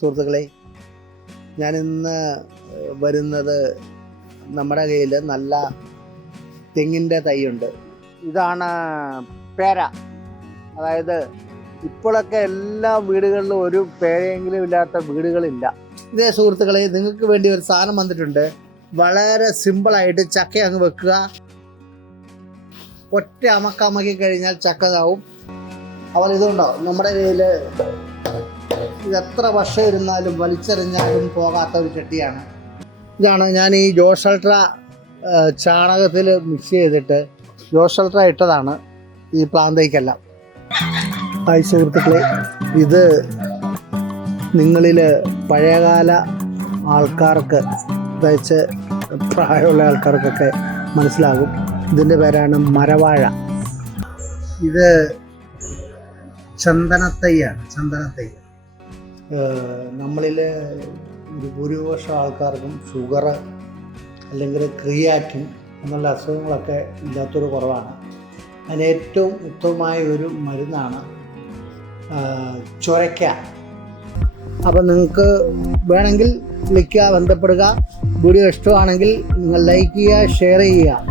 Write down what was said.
സുഹൃത്തുക്കളെ ഞാനിന്ന് വരുന്നത് നമ്മുടെ കയ്യിൽ നല്ല തെങ്ങിന്റെ തൈയുണ്ട്. ഇതാണ് പേര. അതായത് ഇപ്പോഴൊക്കെ എല്ലാ വീടുകളിലും ഒരു പേരയെങ്കിലും ഇല്ലാത്ത വീടുകളില്ല. ഇതേ സുഹൃത്തുക്കളെ നിങ്ങൾക്ക് വേണ്ടി ഒരു സാധനം വന്നിട്ടുണ്ട്. വളരെ സിമ്പിളായിട്ട് ചക്ക അങ്ങ് വെക്കുക. ഒറ്റ അമക്കമക്കി കഴിഞ്ഞാൽ ചക്കതാവും അവൾ ഇതുണ്ടോ നമ്മുടെ കയ്യിൽ ഇത് എത്ര വർഷം ഇരുന്നാലും വലിച്ചെറിഞ്ഞാലും പോകാത്ത ഒരു ചട്ടിയാണ്. ഇതാണ് ഞാൻ ഈ ജോഷ് അൾട്ര ചാണകത്തിൽ മിക്സ് ചെയ്തിട്ട് ജോഷ് അൾട്ര ഇട്ടതാണ് ഈ പ്ലാന്തയ്ക്കെല്ലാം ഹായ് സുഹൃത്തുക്കളെ ഇത് നിങ്ങളിൽ പഴയകാല ആൾക്കാർക്ക് തയ്ച്ച് പ്രായമുള്ള ആൾക്കാർക്കൊക്കെ മനസ്സിലാകും. ഇതിന്റെ പേരാണ് മരവാഴ. ഇത് ചന്ദനത്തൈയാണ് ചന്ദനത്തൈ. നമ്മളിൽ ഒരു ഭൂരിപക്ഷം ആൾക്കാർക്കും ഷുഗർ അല്ലെങ്കിൽ ക്രിയാറ്റിൻ എന്നുള്ള അസുഖങ്ങളൊക്കെ ഇല്ലാത്തൊരു കുറവാണ്. അതിന് ഏറ്റവും ഉത്തമമായ ഒരു മരുന്നാണ് ചൊരയ്ക്ക. അപ്പം നിങ്ങൾക്ക് വേണമെങ്കിൽ വിളിക്കുക ബന്ധപ്പെടുക. വീഡിയോ ഇഷ്ടമാണെങ്കിൽ നിങ്ങൾ ലൈക്ക് ചെയ്യുക ഷെയർ ചെയ്യുക.